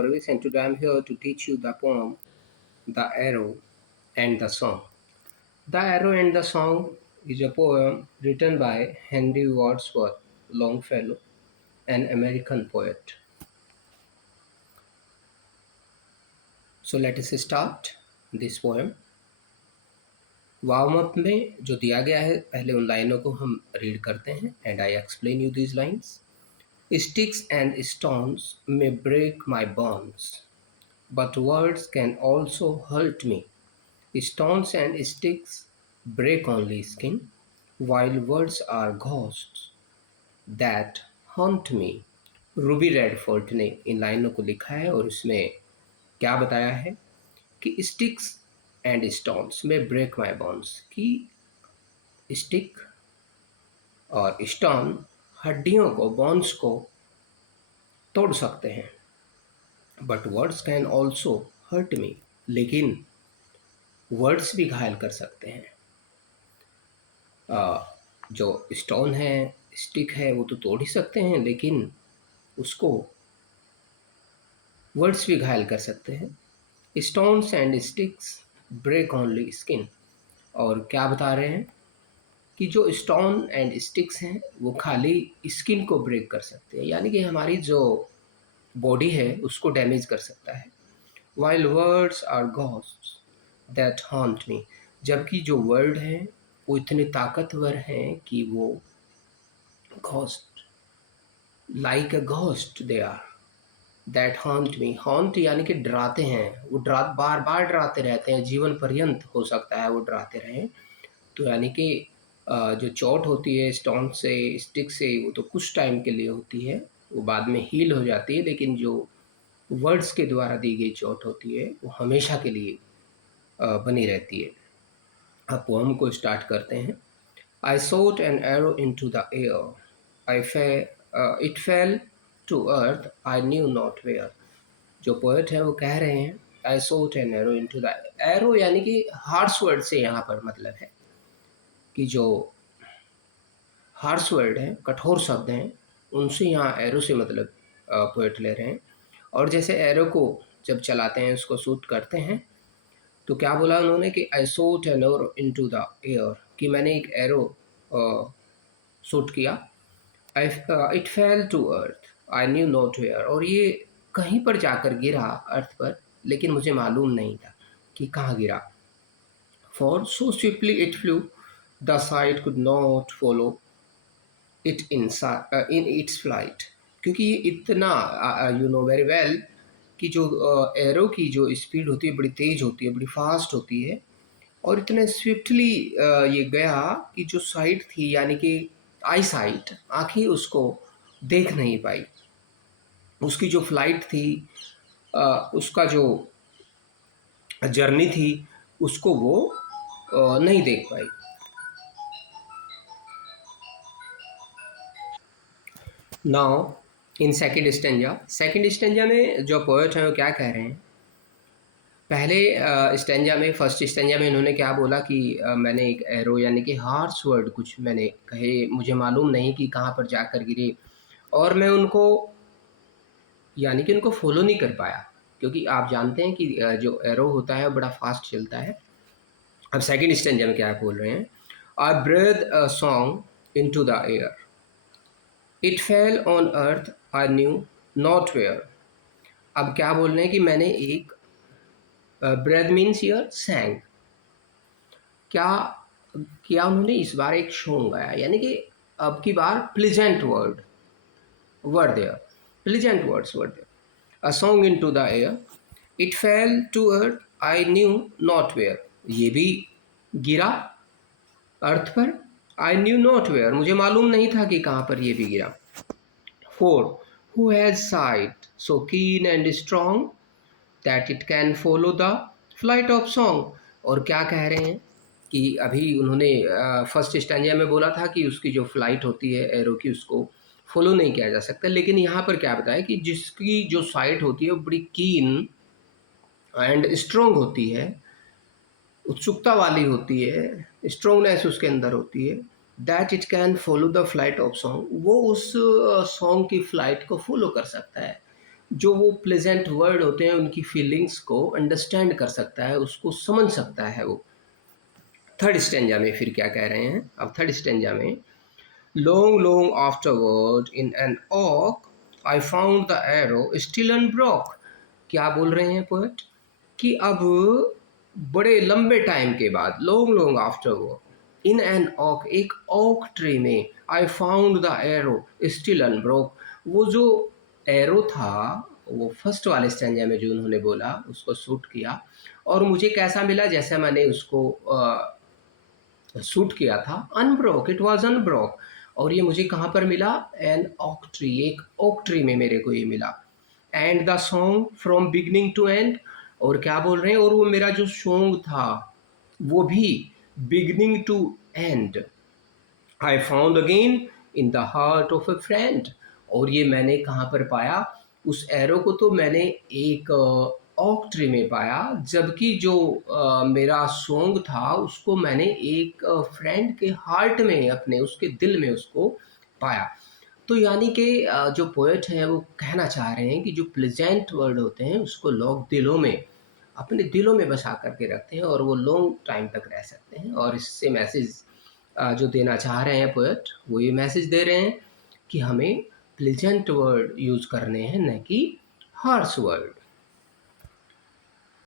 Parvis, and today I'm here to teach you the poem The Arrow and the Song. The Arrow and the Song is a poem written by Henry Wadsworth Longfellow, an American poet. So let us start this poem. Warm up में जो दिया गया है पहले उन लाइनों को हम रीड करते हैं and I explain you these lines. Sticks and stones may break my bones, but words can also hurt me. Stones and sticks break only skin, while words are ghosts that haunt me. Ruby Redford ने इन लाइनों को लिखा है और इसमें क्या बताया है कि स्टिक्स एंड स्टोन्स में ब्रेक माई बोन्स, की स्टिक और स्टोन हड्डियों को, बोन्स को तोड़ सकते हैं. But words can also hurt me, लेकिन वर्ड्स भी घायल कर सकते हैं. जो स्टोन है, स्टिक है, वो तो तोड़ ही सकते हैं, लेकिन उसको वर्ड्स भी घायल कर सकते हैं. Stones and sticks break only skin. और क्या बता रहे हैं कि जो स्टोन एंड स्टिक्स हैं वो खाली स्किन को ब्रेक कर सकते हैं, यानी कि हमारी जो बॉडी है उसको डैमेज कर सकता है. While words are ghosts that haunt me, जबकि जो वर्ड हैं वो इतने ताकतवर हैं कि वो ghost, like a ghost they are, that haunt me. Haunt यानी कि डराते हैं, वो बार बार डराते रहते हैं, जीवन पर्यंत हो सकता है वो डराते रहें. तो यानी कि जो चोट होती है स्टोन से, स्टिक से, वो तो कुछ टाइम के लिए होती है, वो बाद में हील हो जाती है, लेकिन जो वर्ड्स के द्वारा दी गई चोट होती है वो हमेशा के लिए बनी रहती है. अब पोम को स्टार्ट करते हैं. I shot an arrow into the air, it fell to earth, I knew not where. जो पोएट है वो कह रहे हैं I shot an arrow into the arrow, यानी कि हार्श वर्ड से यहाँ पर मतलब है कि जो हार्श वर्ड हैं, कठोर शब्द हैं, उनसे यहाँ एरो से मतलब पोएट ले रहे हैं. और जैसे एरो को जब चलाते हैं, उसको शूट करते हैं, तो क्या बोला उन्होंने कि I shot an arrow into the air, कि मैंने एक एरो शूट किया. It fell to earth, I knew not where, और ये कहीं पर जाकर गिरा अर्थ पर, लेकिन मुझे मालूम नहीं था कि कहाँ गिरा. For so swiftly it flu, the site could not follow it in its flight. क्योंकि ये इतना यू नो वेरी वेल कि जो एरो की जो स्पीड होती है बड़ी तेज़ होती है, बड़ी फास्ट होती है, और इतने स्विफ्टली ये गया कि जो साइट थी, यानी कि आई साइट, आँखें उसको देख नहीं पाई. उसकी जो फ्लाइट थी, उसका जो जर्नी थी, उसको वो नहीं देख पाई. नाउ इन सेकेंड स्टेंजा में जो पोएट हैं वो क्या कह रहे हैं. पहले स्टेंजा में, फर्स्ट स्टेंजा में इन्होंने क्या बोला कि मैंने एक एरो, यानी कि हार्श वर्ड कुछ मैंने कहे, मुझे मालूम नहीं कि कहाँ पर जाकर गिरे, और मैं उनको, यानी कि उनको फॉलो नहीं कर पाया, क्योंकि आप जानते हैं कि जो एरो होता है बड़ा फास्ट चलता है. अब सेकेंड स्टेंजा में क्या बोल रहे हैं. I breathed a song into the air, it fell on earth, I knew not where. अब क्या बोल रहे हैं कि मैंने एक ब्रेथ मीन्स ईयर सैंग, क्या किया उन्होंने, इस बार एक सॉन्ग गाया, यानी कि अब की बार pleasant word were there, pleasant words were there. A song into the air, it fell to earth, I knew not where, ये भी गिरा अर्थ पर, आई न्यू नॉट वेयर, मुझे मालूम नहीं था कि कहाँ पर ये भी गिरा. Four, who has site so कीन and strong that it can follow the flight of song. और क्या कह रहे हैं कि अभी उन्होंने फर्स्ट स्टैंजा में बोला था कि उसकी जो फ्लाइट होती है एरो की, उसको फॉलो नहीं किया जा सकता, लेकिन यहाँ पर क्या बताया कि जिसकी जो साइट होती है वो बड़ी कीन एंड स्ट्रॉन्ग होती है, उत्सुकता वाली होती है, स्ट्रॉन्गनेस उसके अंदर होती है, that it can follow the flight of song, वो उस सॉन्ग की फ्लाइट को फॉलो कर सकता है. जो वो प्लेजेंट वर्ड होते हैं उनकी फीलिंग्स को अंडरस्टैंड कर सकता है, उसको समझ सकता है वो। थर्ड स्टेंजा में फिर क्या कह रहे हैं, अब थर्ड स्टेंजा में, long long afterward in an oak I found the arrow still unbroke. क्या बोल रहे हैं पोएट कि अब बड़े लंबे टाइम के बाद, long long afterward in an oak, एक ओक ट्री में, I found the arrow still unbroke. वो जो एरो था, वो फर्स्ट वाले स्टैंजा में जो उन्होंने बोला उसको शूट किया, और मुझे कैसा मिला, जैसा मैंने उसको शूट किया था, अनब्रोक, इट वाज अनब्रोक। और ये मुझे कहाँ पर मिला, एन ओक ट्री, एक ओक ट्री में मेरे को ये मिला। And the song from beginning to end, और क्या बोल रहे हैं, और वो मेरा जो सॉन्ग था वो भी beginning to end, I found again in the heart of a friend. और ये मैंने कहाँ पर पाया, उस एरो को तो मैंने एक ओक ट्री में पाया, जबकि जो मेरा सॉन्ग था उसको मैंने एक फ्रेंड के हार्ट में, अपने उसके दिल में उसको पाया। तो यानी कि जो पोएट हैं वो कहना चाह रहे हैं कि जो प्लेजेंट वर्ड होते हैं उसको लोग दिलों में, अपने दिलों में बसा करके रखते हैं और वो लॉन्ग टाइम तक रह सकते हैं। और इससे मैसेज जो देना चाह रहे हैं पोएट, वो ये मैसेज दे रहे हैं कि हमें प्लेजेंट वर्ड यूज़ करने हैं, न कि हार्श वर्ड।